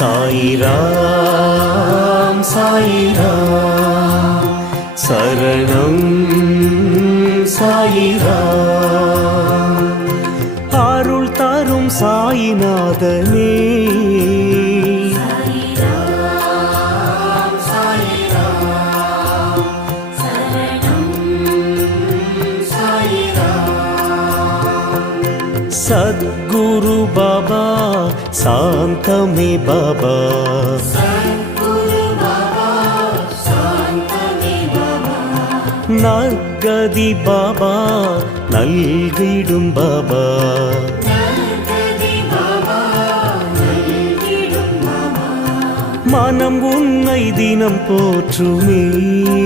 சாயிராம் சாயிராம் சரணம் சாயிராம் அருள் தரும் சாயிநாதனே सद्गुरु बाबा शांतमे बाबा नर्गदि बाबा नल्गिडुम बाबा मनम उन्नै दिनम पोற்றுமே